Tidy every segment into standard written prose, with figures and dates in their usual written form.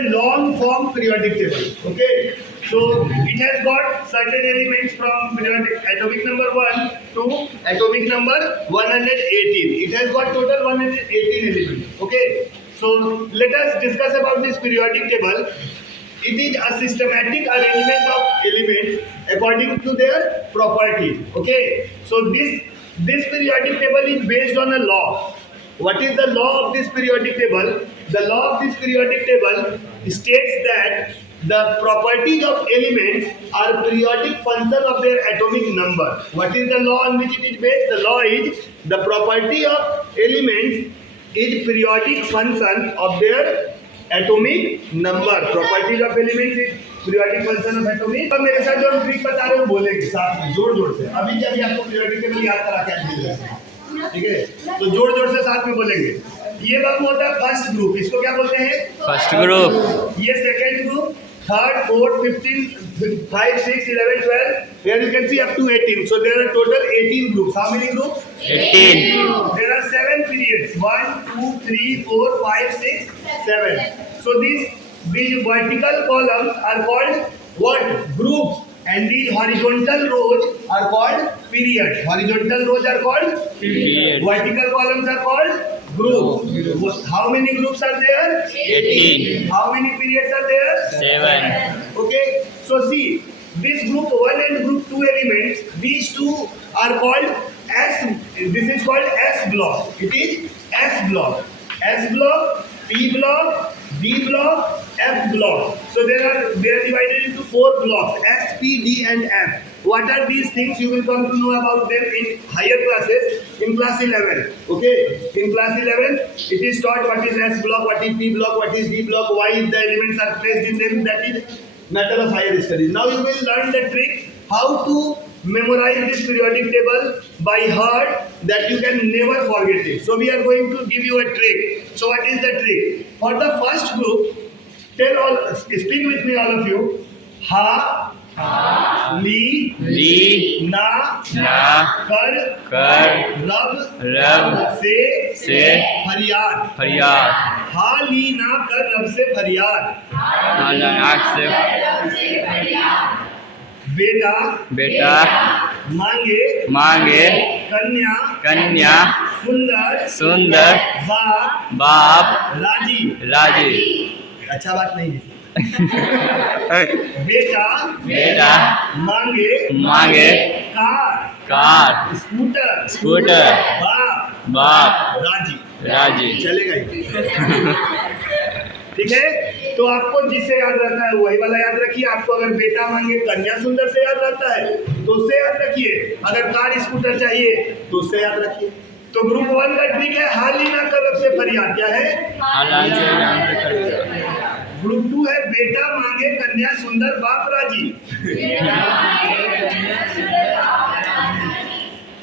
called long form periodic table. Okay, so it has got certain elements from periodic atomic number 1 to atomic number 118. It has got total 118 elements. Okay, so let us discuss about this periodic table. It is a systematic arrangement of elements according to their properties. Okay, so this periodic table is based on a law. What is the law of this periodic table? The law of this periodic table states that the properties of elements are periodic function of their atomic number. What is the law on which it is based? The law is the property of elements is periodic function of their atomic number. Properties of elements is periodic function of atomic. अब मेरे साथ जो हम trick बता रहे हैं बोलेंगे साथ में जोर जोर से. अभी क्या अभी आपको पीरियोडिक टेबल याद करा के दे रहे हैं, ठीक है? तो जोर जोर से साथ में बोलेंगे. ये बाबू होता है फर्स्ट ग्रुप. इसको क्या बोलते हैं? First group. ये second group, third, fourth, 15, 5, 6, 11, 12. Here you can see up to 18. So there are total 18 groups. How many groups? 18. There are 7 periods. 1, 2, 3, 4, 5, 6, 7. So these vertical columns are called what? Groups. And these horizontal rows are called periods. Horizontal rows are called Periods. Vertical columns are called groups. How many groups are there? 18. How many periods are there? 7. Okay. So see, this group 1 and group 2 elements, these two are called S. This is called S block. It is S block. S block, P block, D block, F block. So they are divided into 4 blocks: S, P, D, and F. What are these things? You will come to know about them in higher classes in class 11. Okay, in class 11 it is taught what is S block, what is P block, what is D block, why the elements are placed in them. That is matter of higher studies. Now you will learn the trick how to memorize this periodic table by heart, that you can never forget it. So we are going to give you a trick. So what is the trick? For the first group, speak with me all of you. Ha, ली, ना, कर, रब, से, फरियाद. हा, ली, ना, कर, रब से फरियाद. बेटा, मांगे, कन्या, सुंदर, बाप, राजी. अच्छा बात नहीं है. बेटा, मांगे, कार, स्कूटर, बाप, राजी. चलेगा ही. ठीक है. तो आपको जिससे याद रहता है वही वाला याद रखिए. आपको अगर बेटा मांगे कन्या सुंदर से याद रहता है तो उससे याद रखिए. अगर कार स्कूटर चाहिए तो उससे याद रखिए. तो ग्रुप 1 का ट्रिक है हाल ही ना कर रब से फरियाद. क्या है? ग्रुप 2 है बेटा मांगे कन्या सुंदर बाप राजी.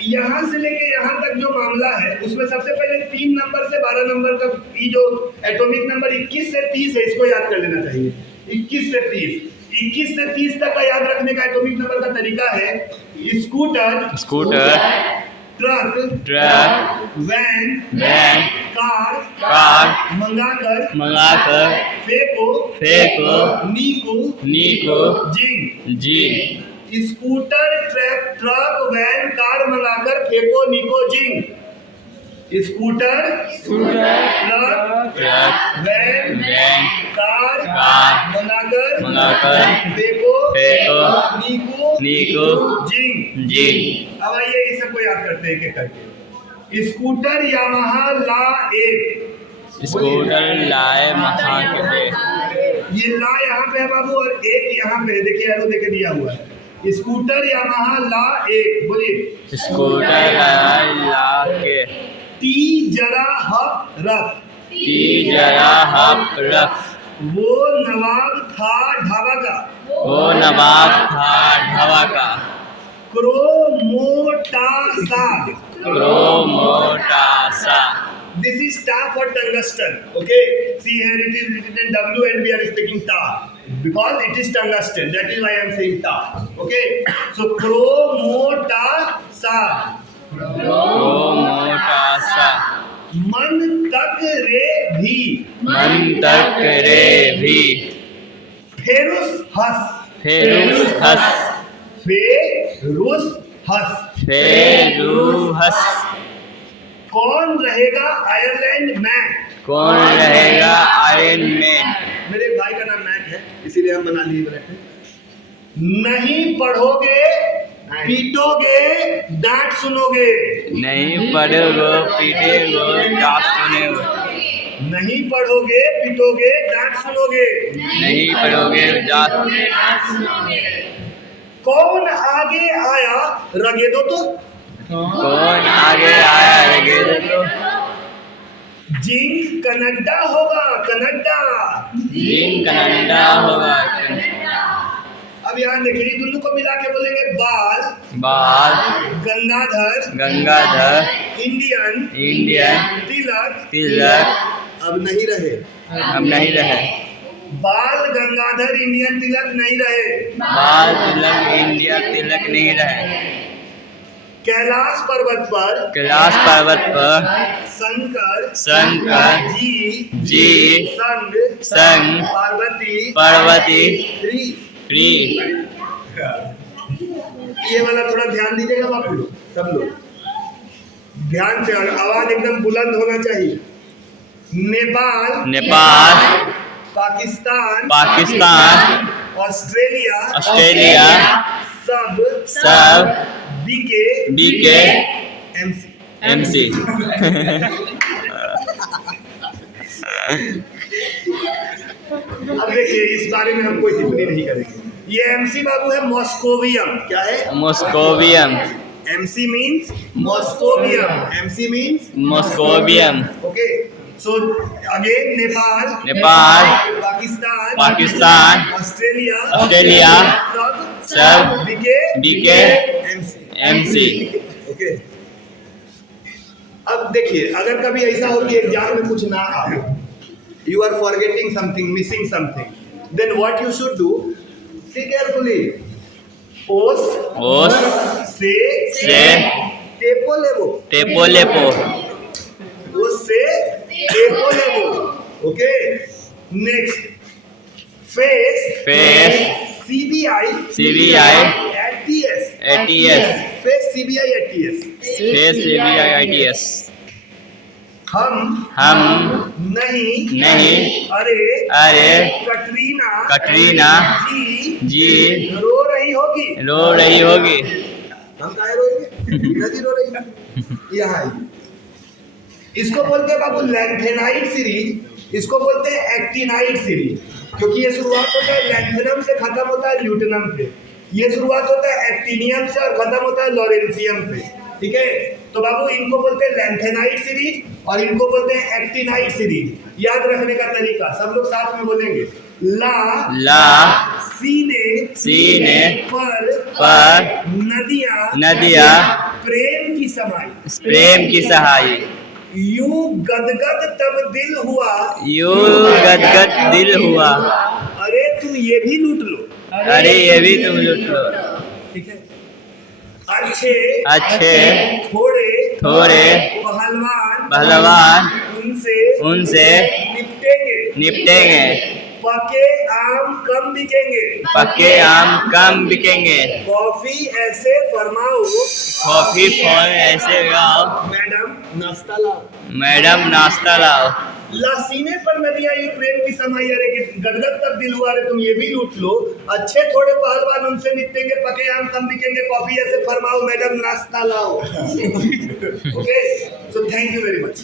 यहाँ से लेके यहाँ तक जो मामला है उसमें सबसे पहले 3 नंबर से 12 नंबर तक ये जो एटॉमिक नंबर 21 से 30 है इसको याद कर लेना चाहिए. 21 से 30 तक का याद रखने का एटॉमिक नंबर का तरीका है स्कूटर, ट्रक, वैन, कार, मंगाकर, फेंको, नीको, जिंग. स्कूटर, ट्रक, वैन, कार, मंगाकर, फेंको, नीको, जिंग. स्कूटर, ट्रक, वैन, कार, मंगाकर, फेंको, नीको, जिंग. अब आइए इस सबको याद करते हैं एक एक करके. स्कूटर यामाहा ला 1. स्कूटर लाए महा के. ये ला यहाँ पे है बाबू और 1 यहाँ पे है. देखिए एरो देके दिया हुआ है. स्कूटर यामाहा ला 1. बोलिए. स्कूटर लाए ला के. टी जरा हफ रफ. वो नवाब था ढाबा का. क्रो मोटा सा. This is tar for tungsten. Okay. See here it is written W and we are speaking tar because it is tungsten. That is why I am saying tar. Okay. So crow मोटा सा. मन तक रे भी, मन तक रे भी, फेरुस हस, फेरुस हस, फेरुस हस। फेरुहस। कौन रहेगा आयरलैंड मैन? कौन रहेगा आयरन मैन? मेरे भाई का नाम मैक है, इसीलिए हम बना लिए बैठे। नहीं पढ़ोगे पीटोगे डांट सुनोगे। नहीं पढ़ोगे पीटेगो डांट सुनेगो। नहीं पढ़ोगे पीटोगे डांट सुनोगे। नहीं पढ़ोगे डांट। कौन आगे आया रगे दो तो। कौन आगे आया लगे तो। जिंक कनाडा होगा कनाडा। जिन कनाडा होगा। अब यहाँ देखिए दोनों को मिला के बोलेंगे बाल, बाल, गंगाधर, गंगाधर, इंडियन, इंडियन, तिलक, तिलक। अब नहीं रहे। अब नहीं रहे। बाल गंगाधर इंडियन तिलक नहीं रहे। बाल तिलक इंडिया तिलक नहीं रहे। कैलाश पर्वत पर, कैलाश पर्वत पर शंकर, शंकर जी संग, संग पार्वती, पार्वती श्री। फ्री। ये वाला थोड़ा ध्यान दीजिएगा बापू लोग, सब लोग ध्यान से, और आवाज एकदम बुलंद होना चाहिए। नेपाल, नेपाल, पाकिस्तान, पाकिस्तान, ऑस्ट्रेलिया, ऑस्ट्रेलिया, सब सब बीके, बीके, एमसी। एमसी। अब देखिए इस बारे में हम कोई टिप्पणी नहीं करेंगे। ये एमसी बाबू है मॉस्कोवियम। क्या है? Moscovium. MC means moscovium. MC means moscovium. Okay. So again Nepal, Nepal, Pakistan, Pakistan, Australia, Australia, सब BK, BK, MC. MC. Okay. अब देखिए अगर कभी ऐसा हो कि एग्जाम में कुछ ना आए, you are forgetting something, missing something, then what you should do, see carefully, os, ओस, से, टेपो लेवो, टेपो लेपो, os से टेपो लेवो। Okay. Next, face, face, CBI, CBI, ATS, ATS, face CBI ATS. Face CBI ITS. हम नहीं, नहीं, अरे, अरे, कटरीना, कटरीना जी रो रही होगी। रो रही होगी। हम काहे रोएंगे? नदी रो रही है। यहाँ आई। इसको बोलते हैं बाबू लैंथेनाइड सीरीज, इसको बोलते हैं एक्टिनाइड सीरीज, क्योंकि ये शुरुआत होता है लैंथेनम से, खत्म होता है ल्यूटेनम पे। ये शुरुआत होता है एक्टिनियम से और खत्म होता है लॉरेंसियम पे। ठीक है, तो बाबू इनको बोलते हैं लैंथेनाइड सीरीज और इनको बोलते हैं एक्टिनाइड सीरीज। याद रखने का तरीका सब लोग साथ में बोलेंगे। ला सीने पर नदियाँ प्रेम की समाई, प्रेम की सहाई। यूं गदगद तब दिल हुआ, यूं गदगद दिल हुआ, अरे तुम ये भी लूट लो। अरे ये भी तुम लूट लो। ठीक है। अच्छे थोड़े पहलवान उनसे निपटेंगे। पके आम कम बिकेंगे। कॉफी ऐसे फरमाओ, ऐसे गाओ, मैडम नाश्ता लाओ। लसीने पर नदियाँ ये प्रेम की समाई, अरे कि गदगद तब दिल हुआ, अरे तुम ये भी लूट लो। अच्छे थोड़े पहलवान उनसे निपटेंगे, पके आम कम बिकेंगे, कॉफी ऐसे फरमाओ, मैडम नाश्ता लाओ। Okay, so thank you very much.